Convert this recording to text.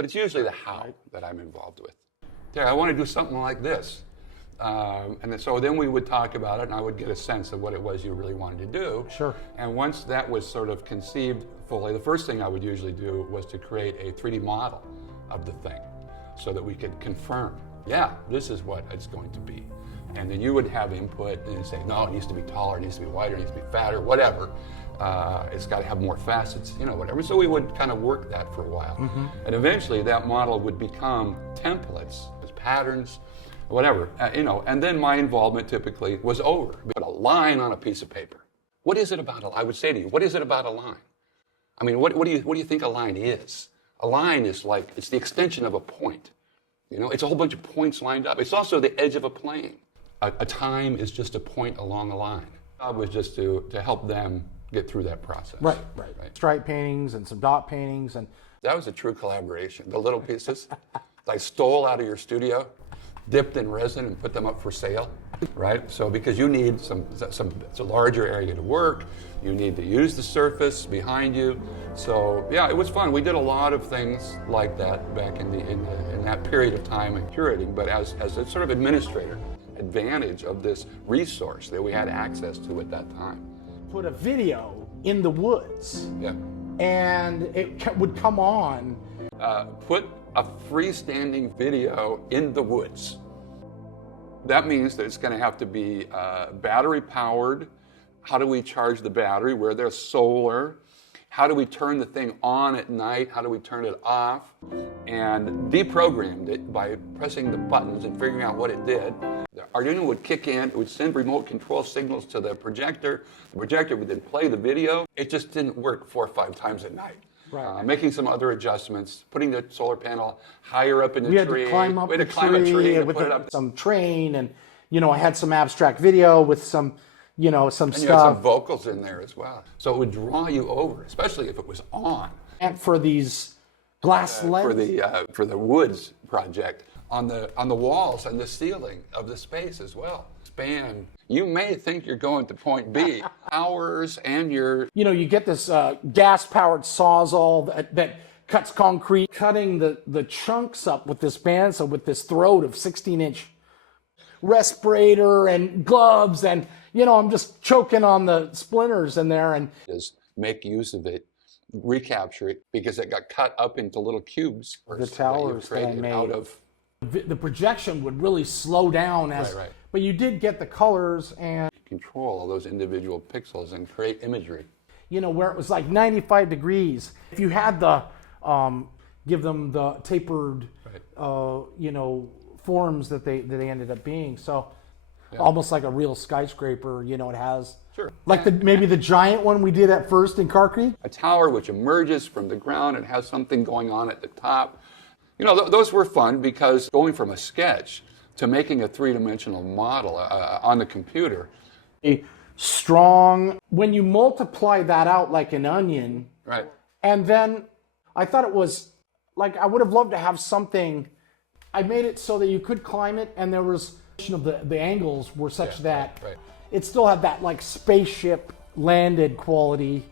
But it's usually the how that I'm involved with. Yeah, I want to do something like this. So then we would talk about it, and I would get a sense of what it was you really wanted to do. Sure. And once that was sort of conceived fully, the first thing I would usually do was to create a 3D model of the thing so that we could confirm, yeah, this is what it's going to be. And then you would have input and say, no, it needs to be taller, it needs to be wider, it needs to be fatter, whatever. It's got to have more facets, whatever. So we would kind of work that for a while. And eventually that model would become templates, as patterns, whatever, and then my involvement typically was over. We put a line on a piece of paper. What is it about I would say to you, what is it about a line? I mean, what do you think a line is? A line is like, it's the extension of a point. It's a whole bunch of points lined up. It's also the edge of a plane. A time is just a point along a line. My job was just to help them get through that process. Right. Stripe paintings and some dot paintings. And that was a true collaboration. The little pieces I stole out of your studio, dipped in resin and put them up for sale, right? So because you need it's a larger area to work, you need to use the surface behind you. So yeah, it was fun. We did a lot of things like that back in that period of time in curating, but as a sort of administrator, advantage of this resource that we had access to at that time. Put a video in the woods. Yeah. And it would come on. Put a freestanding video in the woods. That means that it's going to have to be battery powered. How do we charge the battery where there's solar? How do we turn the thing on at night? How do we turn it off? And deprogrammed it by pressing the buttons and figuring out what it did. The Arduino would kick in, it would send remote control signals to the projector. The projector would then play the video. It just didn't work 4 or 5 times at night. Right. Making some other adjustments, putting the solar panel higher up in the we had tree. to climb up we had the to climb a tree and with put it up. some train, and I had some abstract video with some, some And stuff. you had some vocals in there as well. So it would draw you over, especially if it was on. And for these glass lenses. For the woods project, on the walls and the ceiling of the space as well. Span. You may think you're going to point B. Hours and your... You get this gas-powered sawzall that cuts concrete, cutting the chunks up with this bandsaw with this throat of 16-inch respirator and gloves, and I'm just choking on the splinters in there. And just make use of it, recapture it, because it got cut up into little cubes. The towers that I made. Out of... The projection would really slow down as... Right. But you did get the colors and... Control all those individual pixels and create imagery. Where it was like 95 degrees. If you had the, give them the tapered, forms that they ended up being. So almost like a real skyscraper, it has. Sure. Like maybe the giant one we did at first in Car Creek. A tower which emerges from the ground and has something going on at the top. Those were fun because going from a sketch to making a three-dimensional model on the computer. A strong, when you multiply that out like an onion, right? And then I thought it was like, I would have loved to have something. I made it so that you could climb it, and there was of the angles were such that right. It still had that like spaceship landed quality.